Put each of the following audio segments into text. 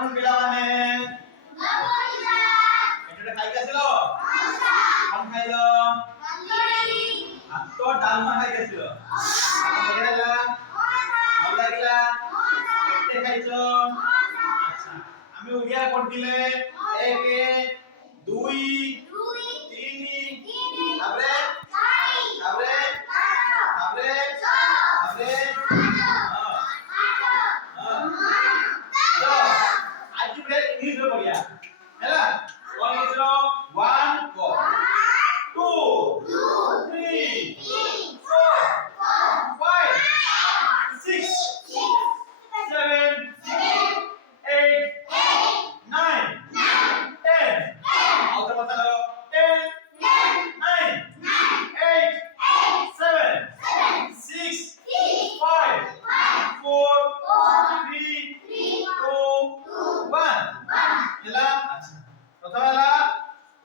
ବର୍ତ୍ତମାନ ପିଲାମାନେ ଏଟା ଖାଇକି ଆସିଲ କଣ ଖାଇଲ ଭାତ ଡାଲମା ଖାଇକି ଆସିଲ ଭଲ ଲାଗିଲା ଭଲ ଲାଗିଲା କେତେ ଖାଇଛ ଆଚ୍ଛା ଆମେ ଓଡ଼ିଆ ପଢିଥିଲେ 1 2 3 ତାପରେ आज फिर इंग्लिश में पढ़िया हैला कौन लिखलो 1 4 2 3 4 5 6 7 8 9 10 और तो बता लो 10 9 8 7 6 5 4 3 2 1 ହେଲା ଆଚ୍ଛା ପ୍ରଥମ ହେଲା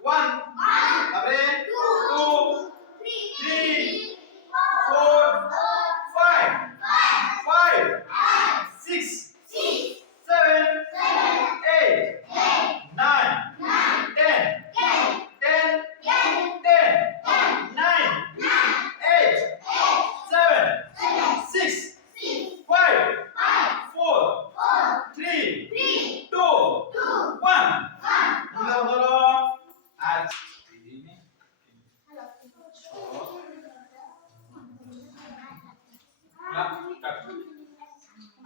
1 ତାପରେ 2 3 4 5 6 7 8 9 10 9 8 7 6 5 4 3 2 1 আমরা বলো আজ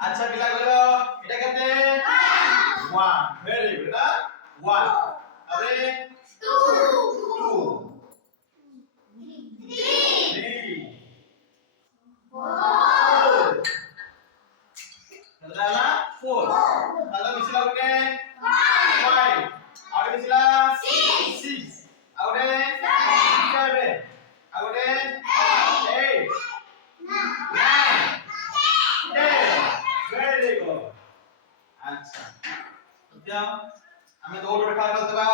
আচ্ছা পিলা কইলো এটা কেতে 1 ভেরি গুড 1 তাহলে 2 3 4 দাদা 4 দাদা মিছিলা গুটে 5 আর মিছিলা 6 আর গুটে 7 আর গুটে 8 9 10 very good আচ্ছা এতিয়া আমি দৌড় খেলা খেলতে বা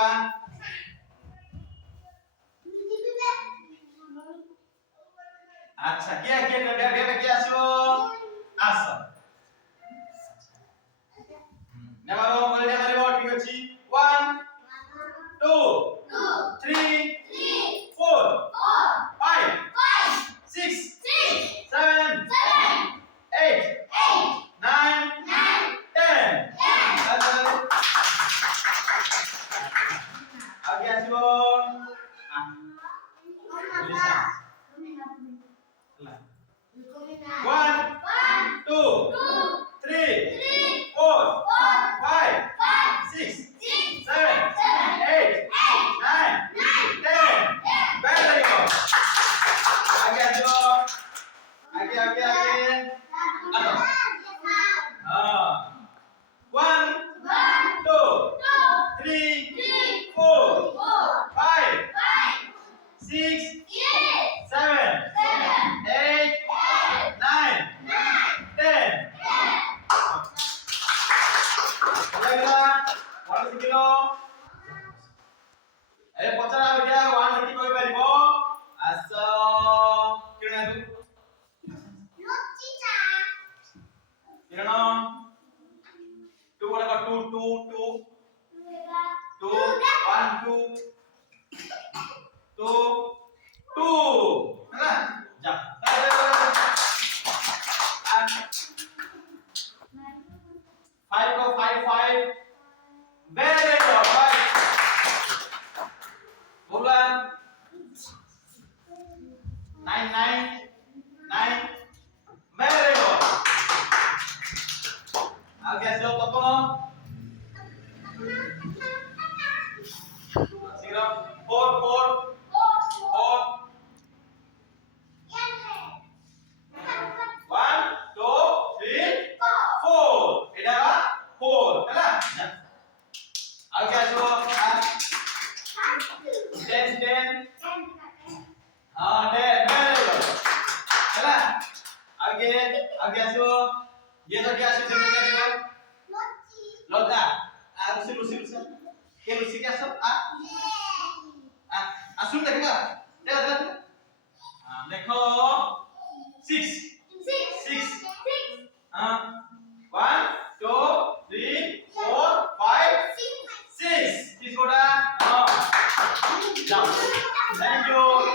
আচ্ছা কে কে ডেটা কি আসো আসো নেমারো বলে নেমারিব ঠিক আছে 1 2 3 4 5 6 7 8 9 10 आगे आसिबो One, 2, 3, 4, 5, 6, 7, 8, 9, 10. Very good. आगे आ जाओ. आगे. हाँ. 1, 2, 3, 4, 5, 6, 7, 8, 9, 10. Lagla, what is kilo? Eh, pachara bhaiya, 1 thirty koi paribo. Asa, kena tu? Lochita. Kena? 2 what about 2? 2, 1, 2. 2. है ना? जा. 5 को 5 very good right बोला 9 very good आगे चलो तपन शीघ्र 4 1 2 3 4 एटा 4 हैला आगे आसो 10 हां 10 very good हैला आगे आसो ये तो क्या आसो जल्दी आसो लोटा लुसी के लुसी के आसो आसुन देखो देखो 6 हाँ 1 2 3 4 जाओ। Thank you.